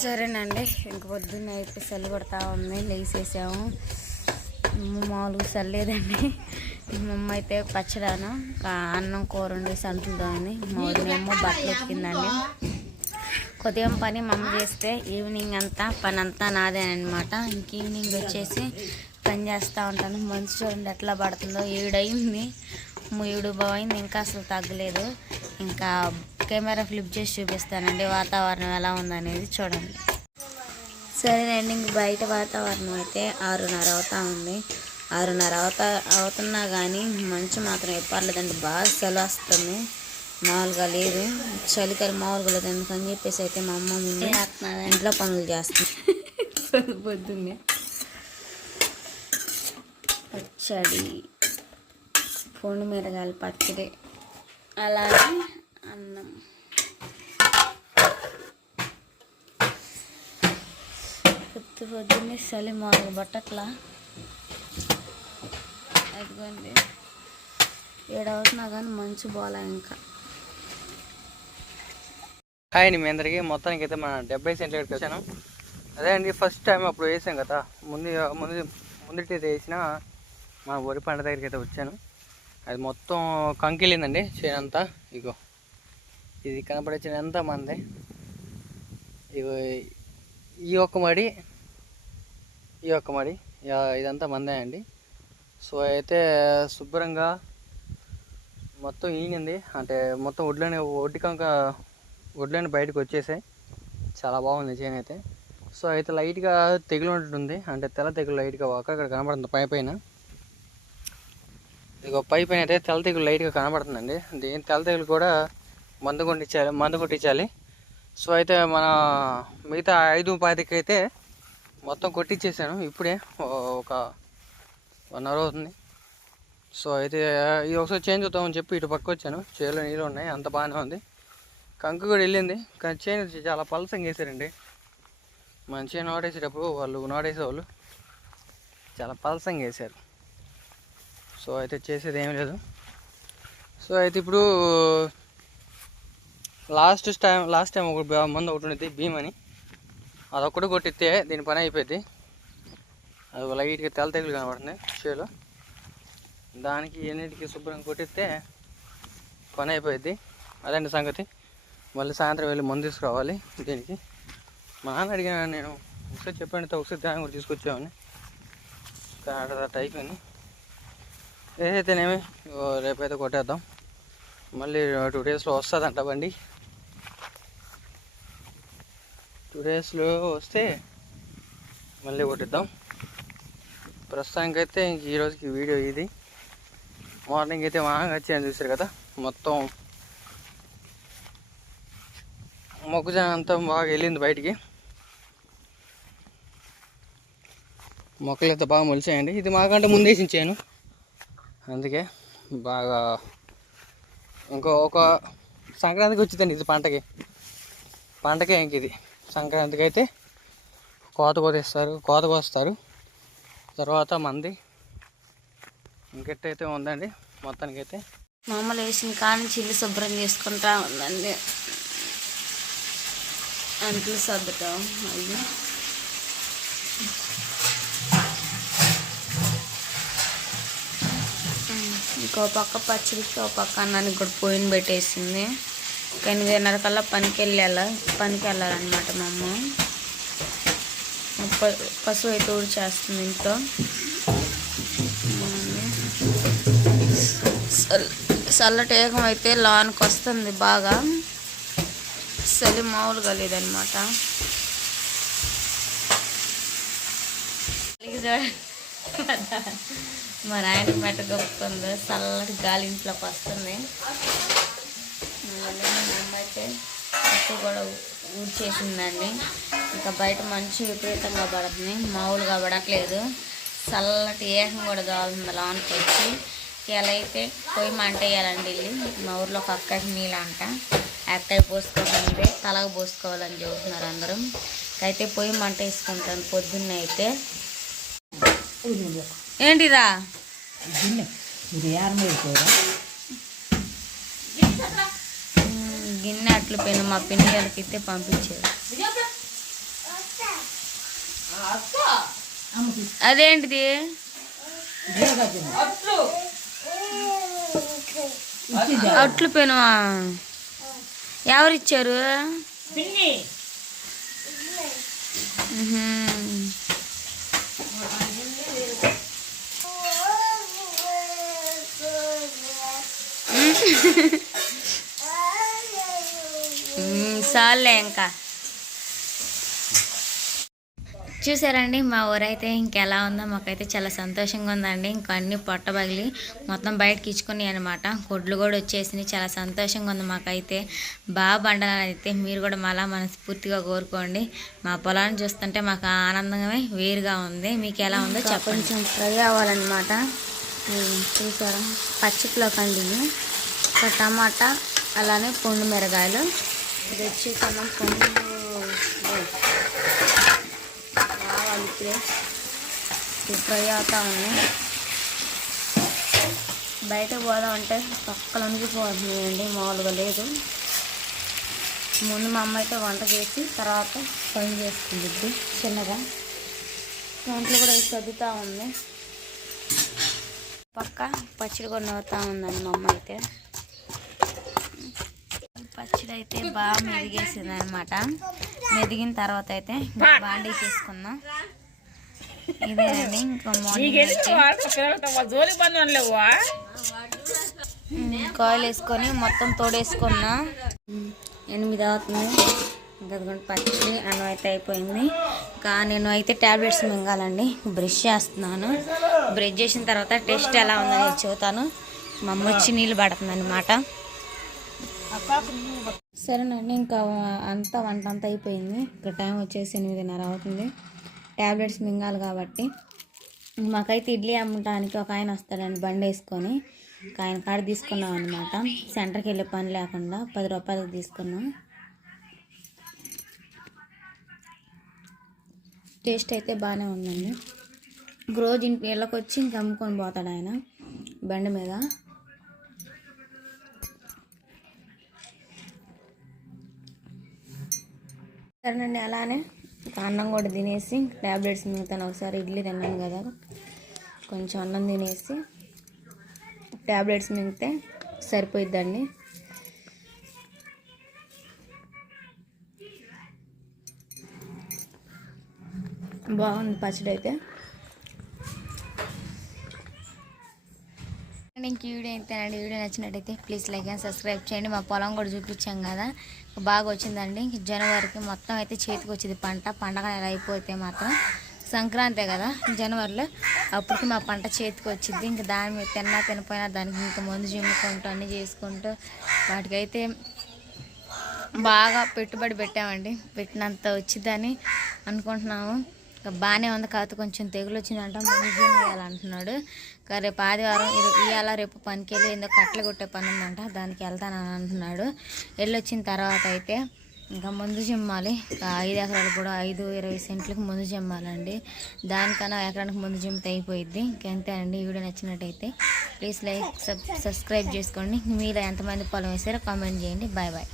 సరేనండి ఇంక పొద్దున్న అయితే చల్లి కొడతా ఉంది లేసేసాము. మామూలుగా చల్లేదండి మా అయితే పచ్చడాను అన్నం కూర ఉండి సంతులతోని మా బట్టలు ఎక్కిందండి ఉదయం పని మమ్మ చేస్తే ఈవినింగ్ అంతా పని అంతా నాదే అనమాట ఇంక ఈవినింగ్ వచ్చేసి పని చేస్తూ ఉంటాను. మంచి చూడండి ఎట్లా పడుతుందో ఏడయింది. ఏడు బాయింది ఇంకా అసలు తగ్గలేదు. ఇంకా కెమెరా ఫ్లిప్ చేసి చూపిస్తానండి. వాతావరణం ఎలా ఉందనేది చూడండి. సరేనండి ఇంక బయట వాతావరణం అయితే ఆరున్నర అవుతా ఉంది. ఆరున్నర అవుతా అవుతున్నా కానీ మంచు మాత్రం ఎప్పర్లేదండి బాగా చలి వస్తుంది. మామూలుగా లేదు. చలికాలం మామూలుగా లేదు. ఎందుకని చెప్పేసి అయితే మా అమ్మ ముందు ఇంట్లో పనులు చేస్తుంది. పొద్దున్నే. పచ్చడి. పొండు మిరగాయల పచ్చడి. అలాగే అన్నం. పొద్దు పొద్దున్నే చలి మామూలుగా బట్టట్లా. అదిగోండి. ఏడవుతున్నా కానీ మంచి పోలే ఇంకా. హాయ్ అండి మీ అందరికీ. మొత్తానికి అయితే మన డెబ్బై ఎక్కడికి వచ్చాను. అదే అండి ఫస్ట్ టైం అప్పుడు వేసాం కదా. ముందు ముందు ముందుటి వేసిన మన వరి పంట దగ్గరికి అయితే వచ్చాను. అది మొత్తం కంకిలిందండి చేనంతా. ఇగో. ఇది కనపడిచ్చిన చేనంతా మందే ఈ ఒక్క మడి ఈ ఒక్క మడి ఇదంతా మందే అండి. సో అయితే శుభ్రంగా మొత్తం ఈనింది. అంటే మొత్తం ఒడ్లని ఒడ్డు కనుక ఒడ్లని బయటకు వచ్చేసాయి. చాలా బాగుంది చేను అయితే. సో అయితే లైట్గా తెగులు ఉంటుంది అంటే తెల్ల తెగులు లైట్గా అక్కడక్కడ కనబడుతుంది పై పైన. ఇదిగో పై పైన అయితే తెల్ల తెగులు లైట్గా కనబడుతుందండి. దీని తెల్ల తెగులు కూడా మందు కొట్టించాలి మందు కొట్టించాలి. సో అయితే మన మిగతా ఐదు పాతికి అయితే మొత్తం కొట్టించేసాను. ఇప్పుడే ఒక వన్ అవర్ అవుతుంది. సో అయితే ఇది ఒకసారి చేంజ్ అవుతామని చెప్పి ఇటు పక్క వచ్చాను. చేలో నీళ్ళు ఉన్నాయి అంత బాగానే ఉంది. కంకు కూడా వెళ్ళింది కానీ చేను చాలా పలసంగా వేసారండి. మన చేను నాటేసేటప్పుడు వాళ్ళు నాటేసేవాళ్ళు. చాలా పలసంగా వేసారు. సో అయితే చేసేది ఏం లేదు. సో అయితే ఇప్పుడు లాస్ట్ టైం లాస్ట్ టైం ఒక బ- మందు ఒకటి ఉండేది భీమ్ అని అదొక్కటి కొట్టిస్తే దీని పని అయిపోయింది అది లైట్గా తెల్ల తెగులు కనబడుతుంది చేలో. దానికి ఎన్నిటికి శుభ్రం కొట్టిస్తే పని అయిపోయింది అదండి సంగతి. మళ్ళీ సాయంత్రం వెళ్ళి మందు తీసుకురావాలి దీనికి. మా నాన్న అడిగిన నేను ఒకసారి చెప్పండి ఒకసారి దాని కూడా తీసుకొచ్చామని కానీ అయిపోయింది. ఏదైతేనేమి రేపైతే కొట్టేద్దాం. మళ్ళీ టూ డేస్లో వస్తుందంట బండి. టూ డేస్లో వస్తే మళ్ళీ కొట్టిద్దాం. ప్రస్తుతానికైతే ఇంక ఈరోజుకి వీడియో ఇది. మార్నింగ్ అయితే బాగా వచ్చాయని చూసారు కదా మొత్తం మొక్కజొన్న అంతా బాగా వెళ్ళింది బయటికి. మొక్కలు అయితే బాగా మొలిచాయండి. ఇది మాకంటే ముందేసించాను అందుకే బాగా ఇంకో ఒక సంక్రాంతికి వచ్చిందండి ఇది పంటకి. పంటకే ఇంక ఇది. సంక్రాంతికి అయితే కోత కోతేస్తారు కోత కోస్తారు. తర్వాత మంది ఇంకెట్టయితే ఉందండి? మొత్తానికి అయితే మామూలు వేసిన కానీ చిల్లు శుభ్రం చేసుకుంటా ఉందండి. అంట్లు సర్దుతాం అయ్యి ఇంకో పక్క పచ్చడికి ఒక పక్క అన్నానికి కూడా పోయిన పెట్టేసింది. ఎనిమిదిన్నర కల్లా పనికి వెళ్ళాల పనికి వెళ్ళాలన్నమాట మా అమ్మ. పశువు అయితే ఊడ్చేస్తుంది ఇంట్లో. చల్- చల్లటి ఏకం అయితే లాన్కి వస్తుంది బాగా. చలి మామూలుగా లేదనమాట మా నాయన మెట్ట గొప్పందో చల్లటి గాలి ఇంట్లోకి వస్తుంది. మా అమ్మ అయితే పట్టు కూడా ఊడ్చేసిందండి. ఇంకా బయట మంచు విపరీతంగా పడుతుంది. మామూలుగా పడట్లేదు. చల్లటి ఏకం కూడా కావాల్సింది లోనికి వచ్చి. ఇలా అయితే పొయ్యి మంట వేయాలండి వెళ్ళి మా ఊర్లో ఒక అక్కకి నీళ్ళు అంట అక్కయ్య పోసుకోవాలంటే తలకు పోసుకోవాలని చెబుతున్నారు అందరూ. అయితే పొయ్యి మంట వేసుకుంటాను పొద్దున్న అయితే. ఏంటిరా? గిన్నె అట్లు పోయిన మా పిన్ని వాళ్ళకి ఇస్తే పంపించారు అదేంటిది? అట్లు పెనువా? ఎవరిచ్చారు? పిన్ని చాలులే ఇంకా. చూసారండి మా ఊరైతే ఇంకెలా ఉందో మాకైతే చాలా సంతోషంగా ఉందండి. ఇంకా అన్ని పొట్ట పగిలి మొత్తం బయటకి ఇచ్చుకుని అనమాట కొడ్లు కూడా వచ్చేసినాయి చాలా సంతోషంగా ఉంది మాకైతే. బాగా అయితే మీరు కూడా మళ్ళా మనస్ఫూర్తిగా కోరుకోండి. మా పొలాన్ని చూస్తుంటే మాకు ఆనందమే వేరుగా ఉంది. మీకు ఎలా ఉందో చెప్పండి. కొంచెం ఫ్రై అవ్వాలన్నమాట. చూసారా? పచ్చిపులో కండి టమాటా అలానే పొండు మిరగాయలు ఇది వచ్చి కన్నా పొండు రావాలి ఇప్పుడే. ఫ్రై అవుతా ఉన్నాయి బయట పోదామంటే పక్కల పోతుందండి మామూలుగా లేదు. ముందు మా అమ్మ అయితే వంట చేసి తర్వాత పని చేసుకుంటుంది చిన్నగా. దాంట్లో కూడా చదువుతూ ఉంది. పక్క పచ్చడి కొన్ని అవుతూ ఉందండి మా అమ్మ అయితే. పచ్చడి అయితే బాగా మెదిగేసింది అనమాట మెదిగిన తర్వాత అయితే బాండీ తీసుకుందాం ఇదేనండి ఇంకా మార్నింగ్ కాయిల్ వేసుకొని మొత్తం తోడేసుకున్నా. ఎనిమిది అవుతుంది. ఇంకా అదిగోండి పచ్చి అన్నం అయితే అయిపోయింది. ఇంకా నేను అయితే ట్యాబ్లెట్స్ మింగాలండి. బ్రష్ చేస్తున్నాను. బ్రష్ చేసిన తర్వాత టెస్ట్ ఎలా ఉందని చూతాను మా అమ్మ వచ్చి నీళ్ళు పడుతుంది అనమాట సరేనండి ఇంకా అంతా వంట అంతా అయిపోయింది. ఇంకా టైం వచ్చేసి ఎనిమిదిన్నర అవుతుంది. ట్యాబ్లెట్స్ మింగాలి కాబట్టి. మాకైతే ఇడ్లీ అమ్మటానికి ఒక ఆయన వస్తాడండి బండి వేసుకొని. ఒక ఆయన కాడ తీసుకున్నాం అనమాట సెంటర్కి వెళ్ళే పని లేకుండా పది రూపాయలకు తీసుకున్నాం. టేస్ట్ అయితే బాగానే ఉందండి. రోజు ఇంటి ఇళ్ళకి వచ్చి ఇంక అమ్ముకొని పోతాడు ఆయన బండి మీద. సరేనండి అలానే. అన్నం కూడా తినేసి ట్యాబ్లెట్స్ మిగతాను ఒకసారి ఇడ్లీ తిన్నాను కదా. కొంచెం అన్నం తినేసి ట్యాబ్లెట్స్ మింగితే సరిపోయిద్దండి. బాగుంది పచ్చడి అయితే ఇంక ఈ వీడియో అయితేనండి వీడియో నచ్చినట్టయితే ప్లీజ్ లైక్ అండ్ సబ్స్క్రైబ్ చేయండి. మా పొలం కూడా చూపించాం కదా బాగా వచ్చిందండి. ఇంక జనవరికి మొత్తం అయితే చేతికి వచ్చింది పంట. పండగ నెల అయిపోతే మాత్రం సంక్రాంతే కదా జనవరిలో. అప్పటికి మా పంట చేతికి వచ్చింది. ఇంక దాని మీద తిన్నా తినపోయినా దానికి ఇంకా మందు చిమ్ముకుంటూ అన్నీ చేసుకుంటూ వాటికైతే బాగా పెట్టుబడి పెట్టామండి. పెట్టినంత వచ్చిందని అనుకుంటున్నాము. బాగానే ఉంది కాదు కొంచెం తెగులు వచ్చిందంట మ్యూజియం చేయాలంటున్నాడు ఇంకా రేపు ఆదివారం ఇవాళ రేపు పనికి వెళ్ళి ఏందో కట్టలు కొట్టే పని ఉందంట దానికి వెళ్తానని అంటున్నాడు. వెళ్ళొచ్చిన తర్వాత అయితే ఇంకా ముందు చెమ్మాలి ఐదు ఎకరాలు కూడా ఐదు ఇరవై సెంట్లకు ముందు చెమ్మాలండి దానికన్నా ఎకరానికి ముందు చిమ్మితే అయిపోయిద్ది. ఇంకంతే అండి ఈ వీడియో నచ్చినట్టయితే ప్లీజ్ లైక్ సబ్ సబ్స్క్రైబ్ చేసుకోండి. మీరు ఎంతమంది పొలం వేసారో కామెంట్ చేయండి. Bye bye.